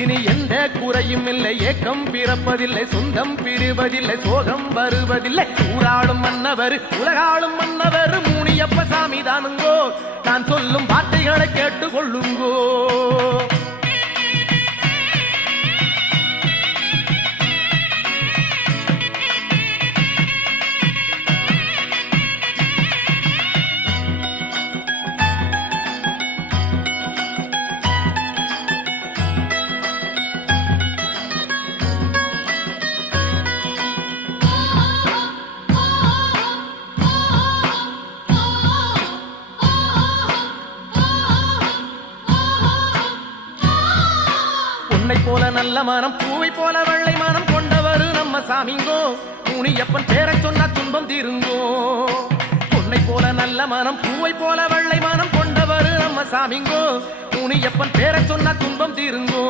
இனி எந்த குறையும் இல்லை, ஏக்கம் பிறப்பதில்லை, சொந்தம் பிரிவதில்லை, சோகம் வருவதில்லை. ஊராளும் மன்னவர் உலகாளும் மன்னவர் முனியப்ப சாமி தானுங்கோ. நான் சொல்லும் வார்த்தைகளை கேட்டுக்கொள்ளுங்கோ. பொன்னை போல நல்ல மனம், பூவை போல வெள்ளை மனம் கொண்டவர் நம்ம சாமிங்கோ. முனியப்பன் பேரை சொன்ன துன்பம் தீருங்கோ. பொன்னை போல நல்ல மனம், பூவை போல வெள்ளை மனம் கொண்டவர் நம்ம சாமிங்கோ. முனியப்பன் பேரை சொன்ன துன்பம் தீருங்கோ.